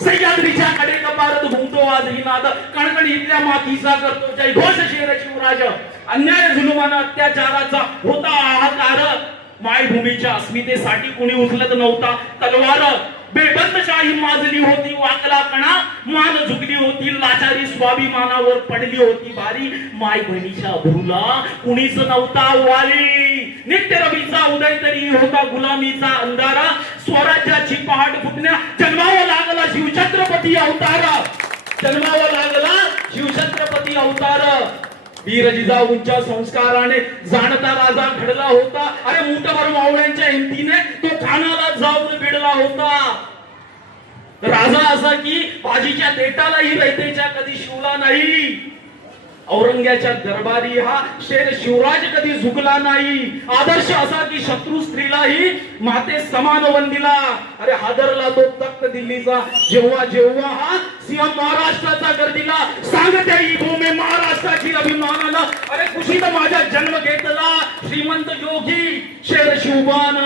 सह्याद्रीच्या कडे कपारत घुमतो आजही नाद कणकण इथल्या मातीचा करतो जय घोष शेर शिवराज अन्याय जुलुमाना अत्याचाराचा होता हाहाकार मायभूमीच्या अस्मितेसाठी कुणी उचलत नव्हता तलवार बेबंदशाही माजली होती वाकला कणा मान झुकली होती लाचारी स्वाभिमानावर पडली होती भारी माय बहिणीच्या अभूला कुणीच नव्हता वाली नित्य रवीचा उदय तरी होता गुलामीचा अंधारा स्वराज्याची पहाट फुटण्या जन्मावा लागला शिवछत्रपती अवतार जन्मावा लागला शिवछत्रपती अवतार वीर जिजाऊंच्या संस्काराने जाणता राजा घडला होता अरे मुठभर मावळ्यांच्या हिमतीने तो ठाण्याला जाऊन भिडला होता राजा असा की बाजीच्या देटालाही रयतेच्या कधी शिवला नाही औरंग्याच्या दरबारी हा शेर शिवराज कधी झुकला नाही आदर्श असा की शत्रू स्त्रीलाही माते समान वंदिला अरे हादरला तो तख्त दिल्लीचा जेव्हा जेव्हा हा सिंह महाराष्ट्राचा गर्दीला सांगते ही भूमी महाराष्ट्राची अभिमानानं अरे कुशीत माझा जन्म घेतला श्रीमंत योगी शेर शिवबान